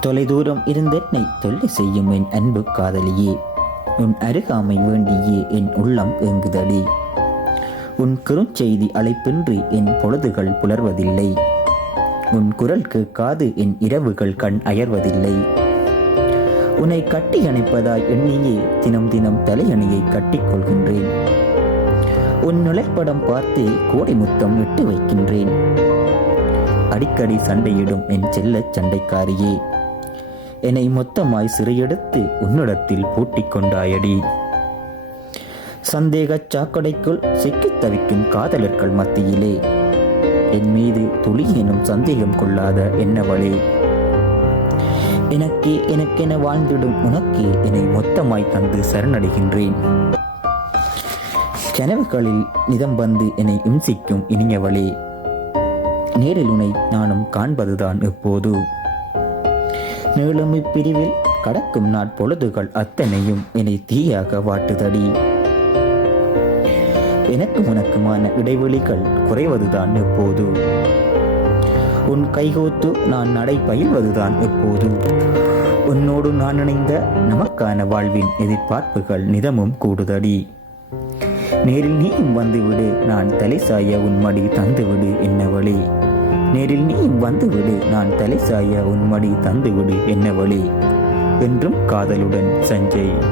தொலைதூரம் இருந்தென்னை தொல்லை செய்யும் என் அன்பு காதலியே. உன் அருகாமை வேண்டியே என் உள்ளம் ஏங்குதடி உன் குறுஞ்செய்தி அழைப்பின்றி என் பொழுதுகள் புலர்வதில்லை. உன் குரல் கேட்காது என் இரவுகள் கண் அயர்வதில்லை. உன்னை கட்டி அணைப்பதாய் எண்ணியே தினம் தினம் தலையணியை கட்டிக்கொள்கின்றேன் உன் நிலைப்படம் பார்த்தே கோடி முத்தம் விட்டு வைக்கின்றேன். அடிக்கடி சண்டையிடும் என் செல்லச் சண்டைக்காரியே. என்னை மொத்தமாய் சிறையெடுத்து உன்னிடத்தில் பூட்டிக் கொண்டாயடி சந்தேகச் சாக்கடைக்குள் சிக்கித் தவிக்கும் காதலர்கள் மத்தியிலே என் மீது துளியேனும் சந்தேகம் கொள்ளாத என்னவளே? எனக்கே எனக்கென வாழ்ந்திடும் உனக்கே என்னை மொத்தமாய் தந்து சரணடைகின்றேன். கனவுகளில் நிதம் வந்து என்னை இம்சிக்கும் இனியவளே நேரில் உனை நானும் காண்பதுதான் இப்போது நீளும் இப்பிரிவில் கடக்கும் நாட்பொழுதுகள் அத்தனையும் என்னை தீயாக வாட்டுதடி. எனக்கும் உனக்குமான இடைவெளிகள் குறைவதுதான் எப்போது? உன் கைகோத்து நான் நடை பயில்வதுதான் எப்போது? உன்னோடு நான் இணைந்த நமக்கான வாழ்வின் எதிர்பார்ப்புகள் நிதமும் கூடுதடி. நேரில் நீயும் வந்துவிடு நான் தலை சாய உன் மடி தந்துவிடு என்ன வழி? நேரில் நீயும் வந்துவிடு. நான் தலை சாய உன் மடி என்ன வழி? என்றும் காதலுடன் சஞ்சய்.